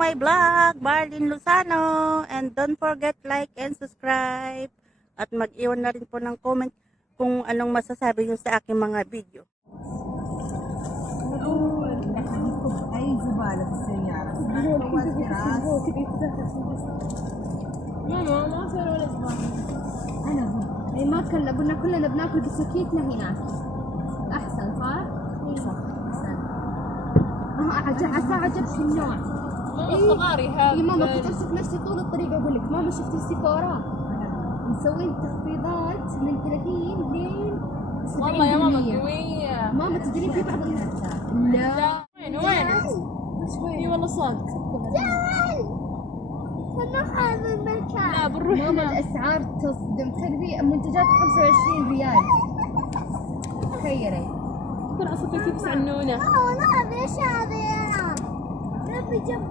my vlog, Barlin Luzano. And don't forget like and subscribe. At mag-iwan na rin po ng comment kung anong masasabi nyo sa aking mga video. أي زبالة في السيارة ماما ما صار ولا زبالة. أنا اي ما كنا كلنا بناكل بسكيتنا هناك. احسن صح؟ صح احسن. عجبك النوع. الصغاري هذا. يا ماما كنت امسك نفسي طول الطريق اقول لك ماما شفتي السيفورا؟ مسوين تخفيضات من 30 لين 70%. والله يا ماما قوية. ماما تدري في بعض لا وين؟ اي والله صادق. نروح هذا المكان. لا بنروح ماما هناك. الاسعار تصدم، تدري منتجات 25 ريال. تخيلي. كل عصفة كيف عنونة. انا ابي شاذينا. نبي جنب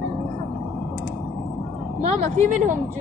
ماما في منهم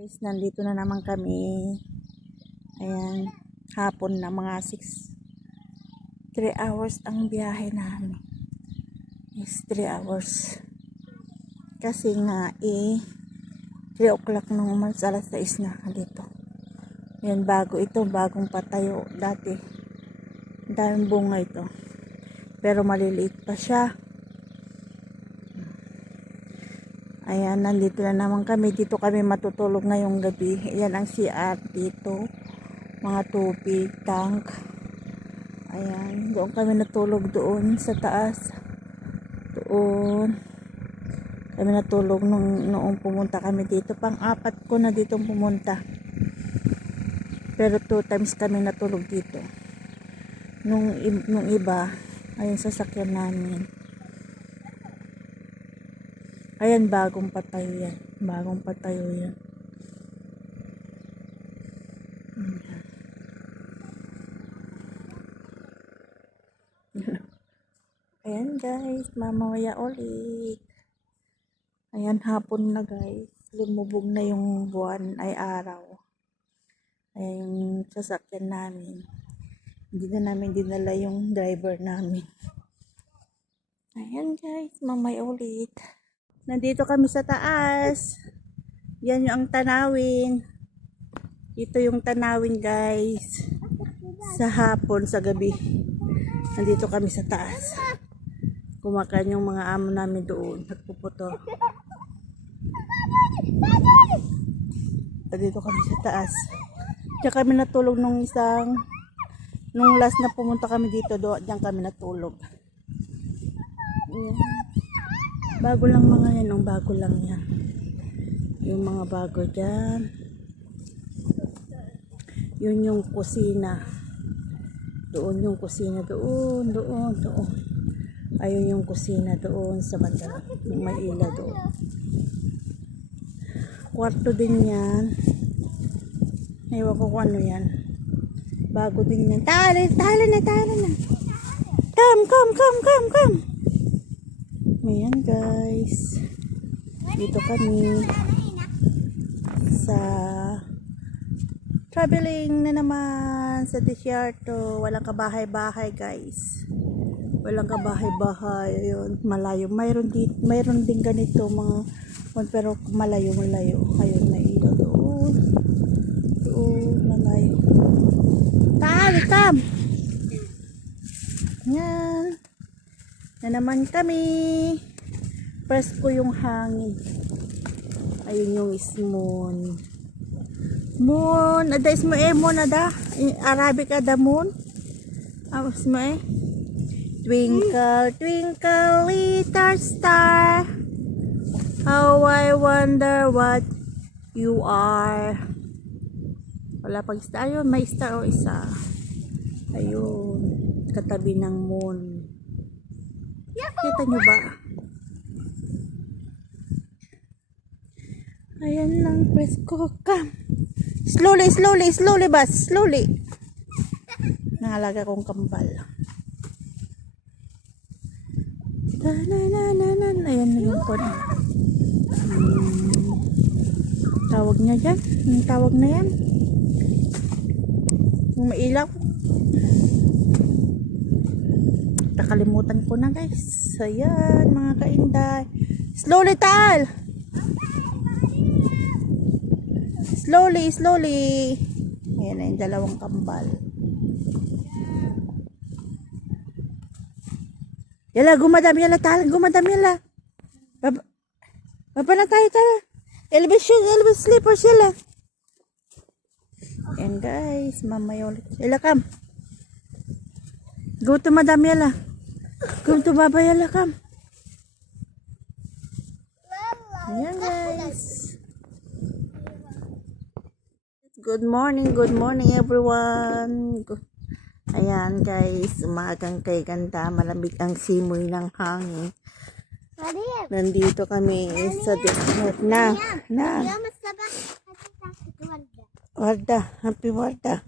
Guys, nandito na naman kami. Ayan, hapon na mga 3 hours ang biyahe namin. Is 3 hours. Kasi nga 3 o'clock nung umalis, alas 6 na dito. Ayan, bago ito, bagong patayo dati. Daming bunga ito. Pero maliliit pa siya. Ayan, nandito na naman kami. Dito kami matutulog ngayong gabi. Ayan ang CR dito. Mga tubig, tank. Ayan, doon kami natulog doon sa taas. Doon. Kami natulog noong pumunta kami dito. Pang-apat ko na dito pumunta. Pero 2 times kami natulog dito. Nung iba, ayun sasakyan namin. Ayan, bagong patayo yan. Bagong patayo yan. Ayan guys, mamaya ulit. Ayan, hapon na guys. Lumubog na yung buwan ay araw. Ayan yung sasakyan namin. Hindi na namin dinala yung driver namin. Ayan guys, mamaya ulit. Nandito kami sa taas. Yan yung tanawin. Ito yung tanawin guys. Sa hapon, sa gabi. Nandito kami sa taas. Kumakain yung mga amo namin doon. Nagpuputo. Nandito kami sa taas. Diyan kami natulog nung last na pumunta kami dito. Diyan kami natulog. Ayan. Bago lang mga yan, bago lang yan. Yung mga bago dyan. Yun yung kusina. Doon yung kusina, doon. Ayun yung kusina doon sa banda. Yung may ila doon. Kwarto din yan. Ewan ko kung ano yan. Bago din yan. Tala na. Come. Ayan guys, dito kami sa traveling na naman sa desierto. Walang kabahay-bahay guys, walang kabahay-bahay. Ayun, malayo. Mayroon din ganito mga, pero malayo. Ayun, may ilaw doon, malayo. Come. Yan na naman kami. Presko yung hangin. Ayun yung ismon. Moon. Ada ismo moon ada. Arabic ada moon. Awas mo Twinkle, twinkle little star. How I wonder what you are. Wala pag star. Ayun, may star o isa. Ayun. Katabi ng moon. Kita nyo ba? Ayan lang, presko ka. Slowly, slowly, slowly, bas. Slowly. Nangalaga kong kambal. Ayan na yung kon. Tawag niya dyan. Yung tawag na yan. Yung mailaw. Nakalimutan ko na guys. Ayan mga kainday. Slowly tal! Slowly, slowly. Ayan na yung dalawang kambal. Yala, gumadam yala tal. Gumadam yala. Baba na tayo tal. Elvis slippers yala. Ayan guys. Mamaya ulit. Yala kam. Go to madam yala. Go to baba yala kam. Ayan guys. Good morning everyone. Ayan guys, umagang kay ganda, malamig ang simoy ng hangin. Nandito kami sa desert na. Warda, happy Warda.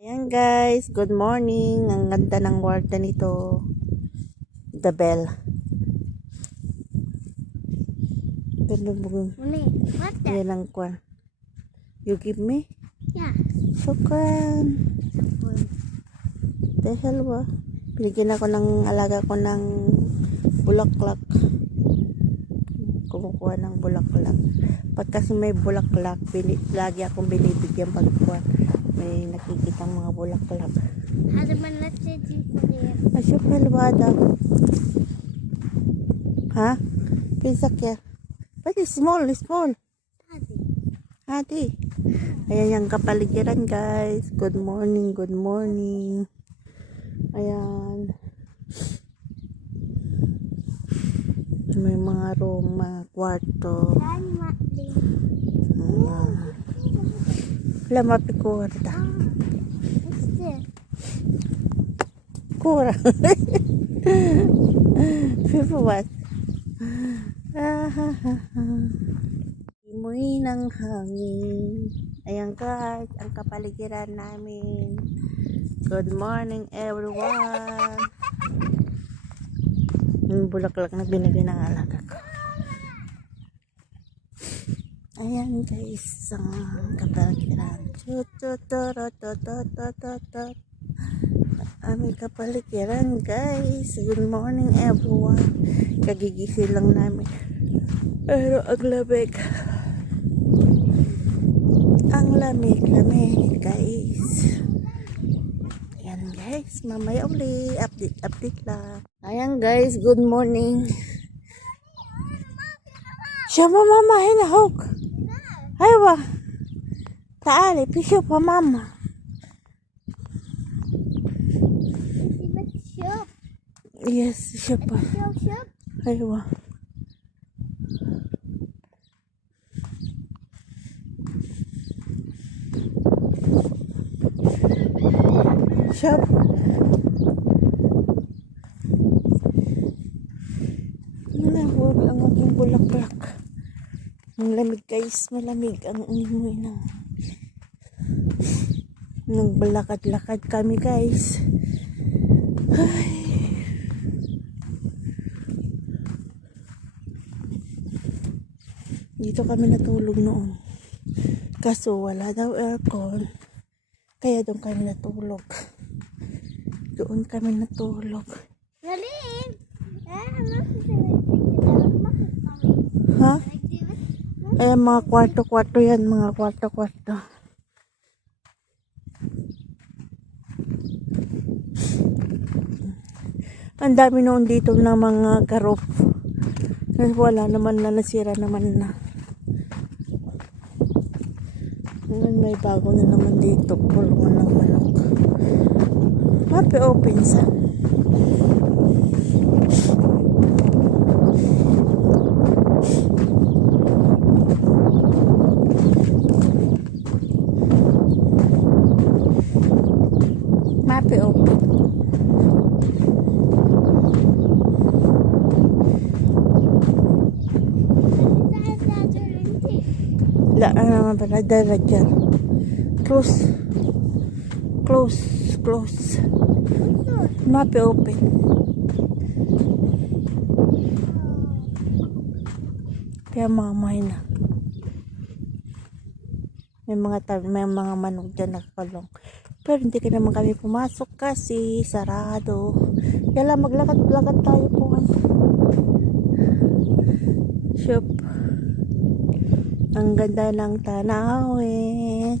Ayan guys, good morning. Ang ganda ng Warda nito. The bell. Yan ang kwan. You give me? Yeah. Shukran. Dahil ba? Binigyan ako ng alaga ko ng bulaklak. Kumukuha ng bulaklak. Pag kasi may bulaklak, lagi akong binibigyan pagkuha. May nakikitang mga bulaklak. هذا من نسيتي صغير. Asyok halwada. Ha? Pisak ya. But it's small, small. هذه. Hati. Ayan yung kapaligiran guys. Good morning, good morning. Ayan. May mga room, mga kwarto. كان مقلي. Lamapi kurta. What's this? Kura. People what? Imoy ng hangin. Ayan guys, ang kapaligiran namin. Good morning everyone. Yung bulaklak na binigay ng alaga ko. Ayan guys, ang kapaligiran. Aming kapaligiran guys. Good morning everyone. Kagigising lang namin. Pero ang lamig. Ang lamig guys. Ayan guys, mamaya uli. Update lang. Ayan guys, good morning. Siya mama hinahog. Aywa. Taali, pisyo pa mama. بس شوف. Yes, siya pa. شوف. Aywa. Shop. Huwag ang aking bulaklak. Ang lamig guys, malamig ang imoy ng balakad-lakad kami guys. Ay. Dito kami natulog noon. Kaso wala daw aircon. Kaya doon kami natulog. Doon kami natulog. سليم. ما في Ha? Eh, mga kwarto-kwarto yan. Mga kwarto-kwarto. Ang dami noon dito ng mga karop. Wala naman na, nasira naman na. Ngayon may bago na naman dito. Pulungan ng manok. Mapi open sa. Mapi open. La, naman pala, dala dyan. Close. Close. Close. Map open. Kaya mamay na. May mga manok dyan nakakalong. Pero hindi ka naman kami pumasok kasi sarado. Kaya lang maglakad-lakad tayo po kasi. Shop. Ang ganda ng tanawin.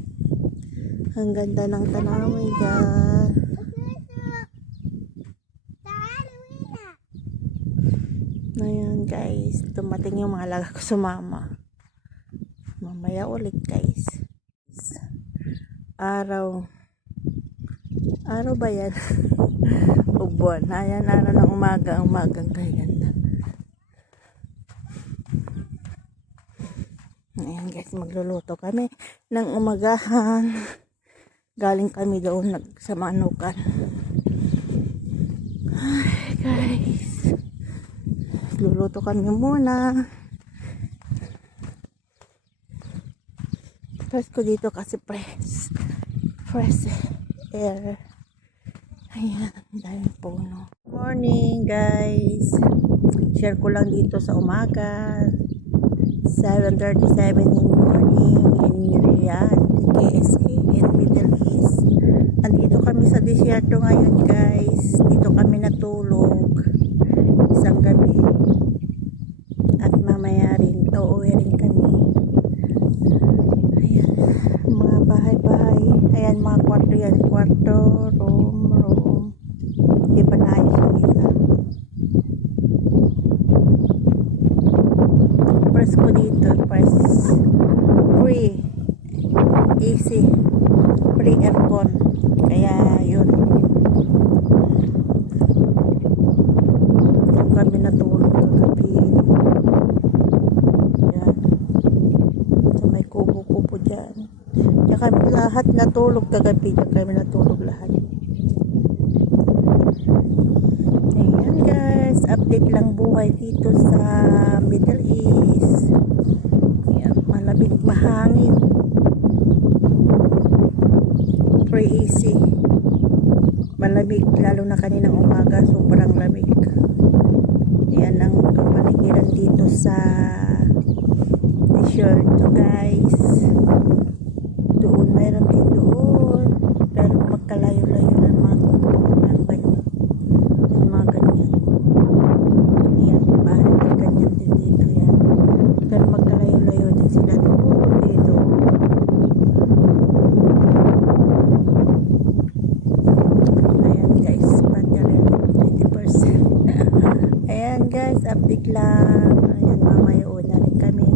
Ang ganda ng tanawin dyan. Ayan guys, dumating yung mga alaga ko sumama. Mamaya ulit guys. Araw ba yan? O buwan. Ayan, araw ng umagang kaganda. Ayan guys, magluluto kami ng umagahan. Galing kami doon sa manukan. Ay guys, luluto kami muna. Press ko dito kasi fresh air. Ayan, daming puno. Morning guys, share ko lang dito sa umaga, 7:37 in the morning in Riyadh, KSA in Middle East. Andito kami sa disyerto ngayon guys. Dito kami natulog isang gabi. At mamaya rin, uuwi rin kami. Ayan, mga bahay-bahay. Ayan, mga kwarto yan. Kwarto, room. Hindi pa naayos yung isa. Press ko dito. Press free. Easy. Free aircon. Kaya yun. Kami natulog kagabi. Yan. So, may kubo-kubo dyan. Diyan kami lahat natulog kagabi. Diyan kami natulog lahat. Ayan guys. Update lang buhay dito sa Middle East. Ayan. Malamig, mahangin. Free easy. Malamig. Lalo na kaninang umaga. Sobrang lamig. Yan ang kapaligiran dito sa desierto guys. Doon mayroon din doon, pero magkalayo-layo ng mga ganyan. Yung mga ganyan. Yan, parang ganyan din dito yan. Pero magkalayo-layo din sila doon dito. Ayan guys, banda rin 20%. Ayan guys, update lang. Ayan, mamaya una rin kami.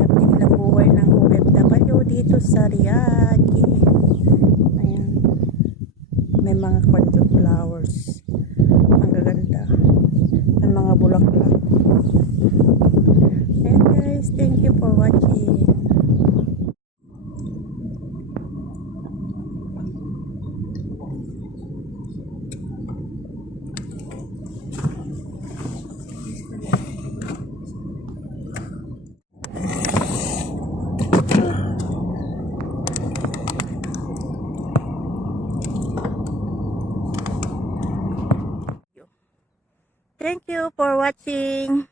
Update lang buhay ng OFW dito sa Riyadh. Ayan. May mga kwarto flowers. Ang gaganda. May mga bulaklak. Ayan guys, thank you for watching. Thank you for watching.